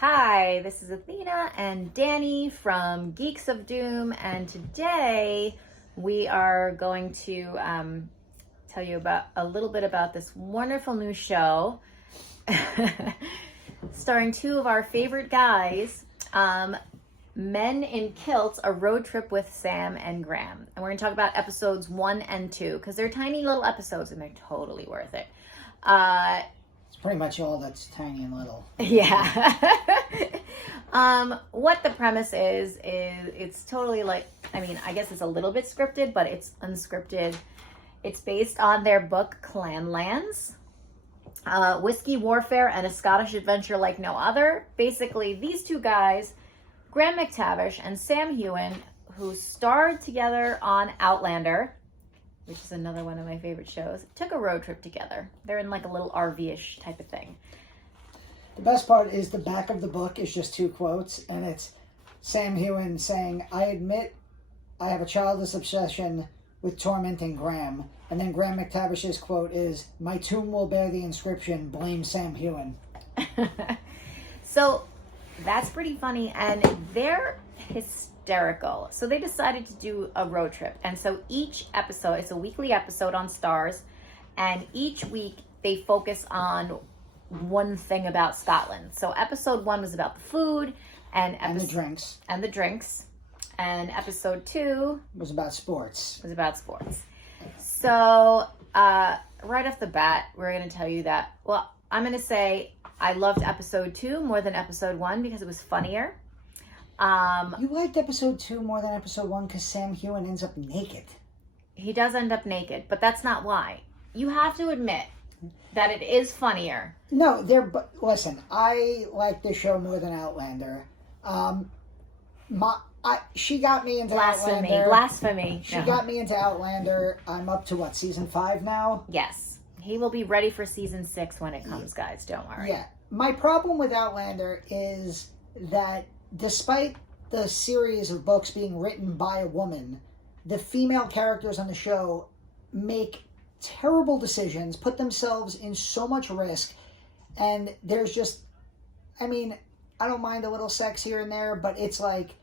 Hi, this is Athena and Danny from Geeks of Doom, and today we are going to tell you about a little bit about this wonderful new show starring two of our favorite guys, Men in Kilts, a road trip with Sam and Graham. And we're going to talk about episodes 1 and 2 because they're tiny little episodes and they're totally worth it. It's pretty much all that's tiny and little. Yeah. What the premise is it's totally like, I guess it's a little bit scripted, but it's unscripted. It's based on their book Clanlands, Whiskey Warfare and a Scottish Adventure Like No Other. Basically, these two guys, Graham McTavish and Sam Heughan, who starred together on Outlander, which is another one of my favorite shows, took a road trip together. They're in like a little RV-ish type of thing. The best part is the back of the book is just two quotes, and it's Sam Heughan saying, "I admit I have a childless obsession with tormenting Graham." And then Graham McTavish's quote is, "My tomb will bear the inscription, blame Sam Heughan." So that's pretty funny, and they're hysterical. So they decided to do a road trip, and so each episode, it's a weekly episode on Stars, and each week they focus on one thing about Scotland. So episode 1 was about the food and the drinks. And episode 2 was about sports. So right off the bat, we're going to tell you that, well, I'm going to say I loved episode 2 more than episode 1 because it was funnier. You liked episode 2 more than episode 1 because Sam Heughan ends up naked. He does end up naked, but that's not why. You have to admit that it is funnier. No, listen, I like this show more than Outlander. She got me into Outlander. Blasphemy. She got me into Outlander. I'm up to season 5 now? Yes. He will be ready for season 6 when it comes, guys. Don't worry. Yeah. My problem with Outlander is that despite the series of books being written by a woman, the female characters on the show make terrible decisions, put themselves in so much risk, and there's just, I don't mind a little sex here and there, but it's like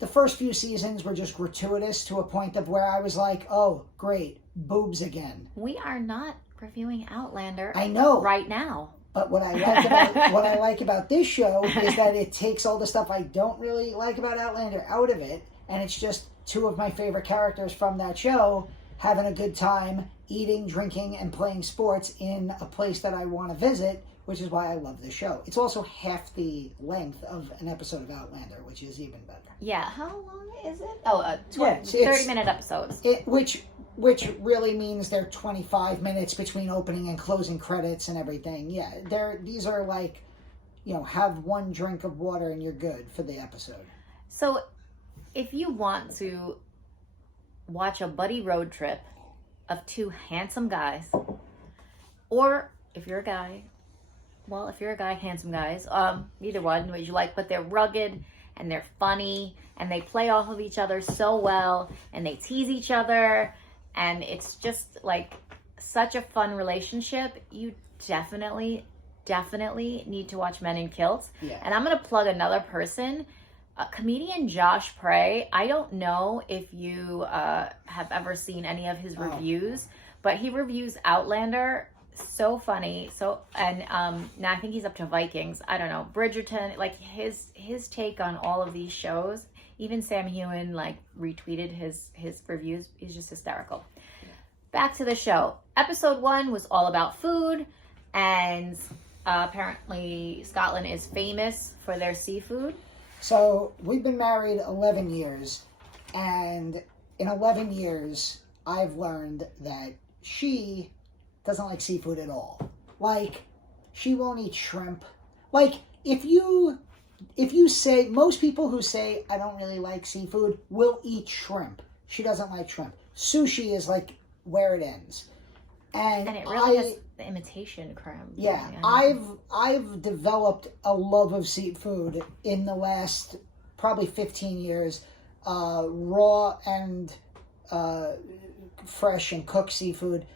the first few seasons were just gratuitous to a point of where I was like, oh, great, boobs again. We are not reviewing Outlander. I know. Right now. But what I like about this show is that it takes all the stuff I don't really like about Outlander out of it, and it's just two of my favorite characters from that show having a good time, eating, drinking, and playing sports in a place that I want to visit, which is why I love this show. It's also half the length of an episode of Outlander, which is even better. Yeah, how long is it? Oh, 30-minute episodes. Which really means they're 25 minutes between opening and closing credits and everything. Yeah, these are like, have one drink of water and you're good for the episode. So, if you want to watch a buddy road trip of two handsome guys, or if you're a guy, handsome guys, either one, what you like, but they're rugged and they're funny and they play off of each other so well and they tease each other. And it's just like such a fun relationship. You definitely need to watch Men in Kilts. Yeah. And I'm going to plug another person, comedian Josh Prey. I don't know if you have ever seen any of his reviews, but he reviews Outlander. So funny. Now I think he's up to Vikings. I don't know. Bridgerton, like his take on all of these shows. Even Sam Heughan retweeted his reviews. He's just hysterical. Back to the show. Episode 1 was all about food, and apparently Scotland is famous for their seafood. So we've been married 11 years, and in 11 years, I've learned that she doesn't like seafood at all. Like, she won't eat shrimp. Like, if you say, most people who say, I don't really like seafood, will eat shrimp. She doesn't like shrimp. Sushi is like where it ends. And it really has the imitation crab. Yeah, I've developed a love of seafood in the last probably 15 years. Raw and fresh and cooked seafood.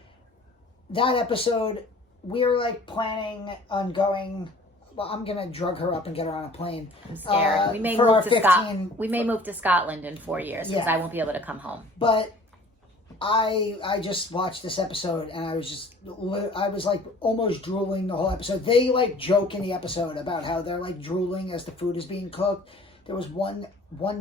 That episode, we're planning on going well, I'm gonna drug her up and get her on a plane. I'm scared. We may for move our to 15. We may move to Scotland in 4 years because Yeah. I won't be able to come home. But I just watched this episode and I was like almost drooling the whole episode. They like joke in the episode about how they're like drooling as the food is being cooked. There was one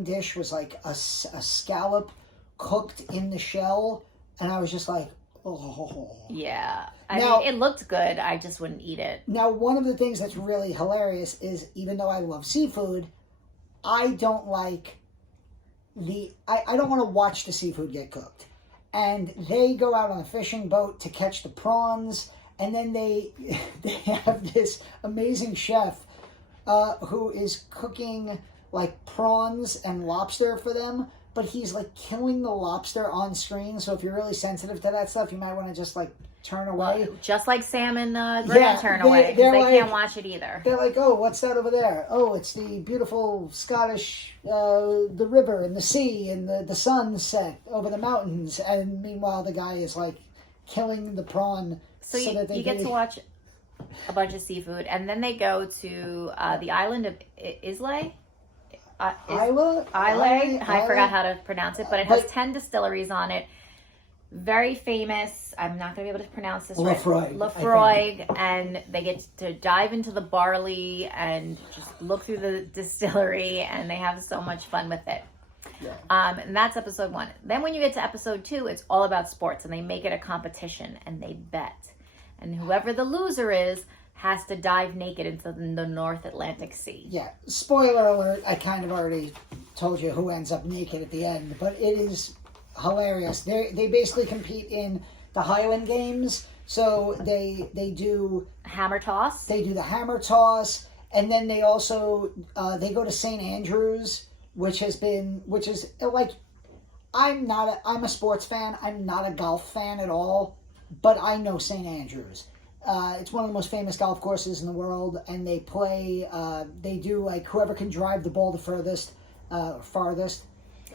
dish was like a scallop cooked in the shell, and I was just like, oh. Yeah. I mean, it looked good. I just wouldn't eat it. Now, one of the things that's really hilarious is even though I love seafood, I don't like I don't want to watch the seafood get cooked. And they go out on a fishing boat to catch the prawns, and then they have this amazing chef who is cooking like prawns and lobster for them, but he's like killing the lobster on screen. So if you're really sensitive to that stuff, you might want to just like turn away. Just like Sam and Graham turn away because they can't watch it either. They're like, oh, what's that over there? Oh, it's the beautiful Scottish, the river and the sea and the sunset over the mountains. And meanwhile, the guy is like killing the prawn. So you get to watch a bunch of seafood, and then they go to the island of Islay. Islay? I forgot how to pronounce it, but it has 10 distilleries on it. Very famous. I'm not going to be able to pronounce this right. Lefroy, and they get to dive into the barley and just look through the distillery, and they have so much fun with it. Yeah. And that's episode 1. Then when you get to episode 2, it's all about sports, and they make it a competition, and they bet. And whoever the loser is has to dive naked into the North Atlantic Sea. Yeah. Spoiler alert, I kind of already told you who ends up naked at the end, but it is hilarious. They basically compete in the Highland Games. So they do hammer toss. They do the hammer toss, and then they also they go to St. Andrews, which is like I'm a sports fan. I'm not a golf fan at all, but I know St. Andrews. It's one of the most famous golf courses in the world, and they play. They do like whoever can drive the ball the farthest.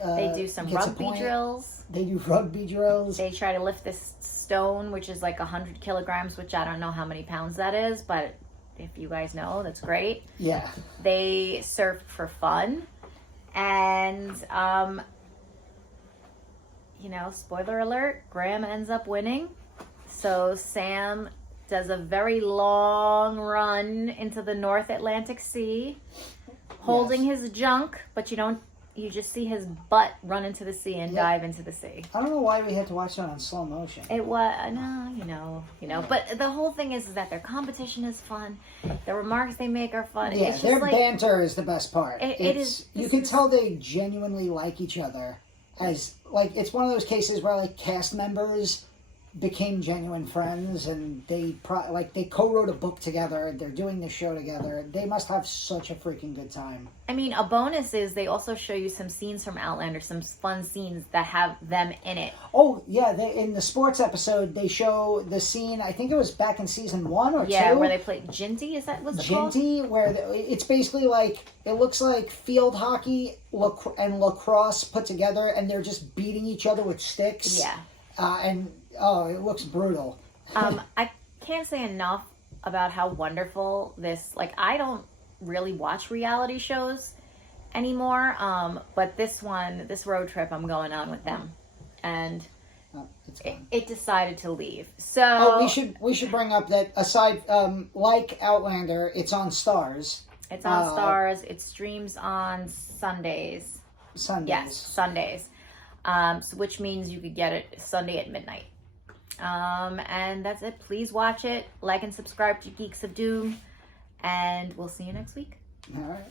They do some rugby drills. They do rugby drills. They try to lift this stone, which is like 100 kilograms, which I don't know how many pounds that is, but if you guys know, that's great. Yeah. They surf for fun. And, spoiler alert, Graham ends up winning. So Sam does a very long run into the North Atlantic Sea, holding his junk, but you just see his butt run into the sea and dive into the sea. I don't know why we had to watch that on slow motion. It was, but the whole thing is that their competition is fun. The remarks they make are fun. Yeah, it's just their banter is the best part. It is. You can tell they genuinely like each other. As like, it's one of those cases where like cast members became genuine friends, and they co-wrote a book together. They're doing the show together. They must have such a freaking good time. I mean, a bonus is they also show you some scenes from Outlander, some fun scenes that have them in it. Oh yeah, in the sports episode they show the scene. I think it was back in season 1 or 2. Yeah, where they play Ginty. Is that what's it called? Ginty, where it's basically like it looks like field hockey and lacrosse put together, and they're just beating each other with sticks. Yeah, it looks brutal. I can't say enough about how wonderful this, I don't really watch reality shows anymore, but this road trip I'm going on with them, and it decided to leave. So we should bring up that aside, like Outlander, it's on Stars. It's on Stars. It streams on Sundays. Yes, Sundays. Which means you could get it Sunday at midnight. And that's it. Please watch it. Like and subscribe to Geeks of Doom. And we'll see you next week. All right.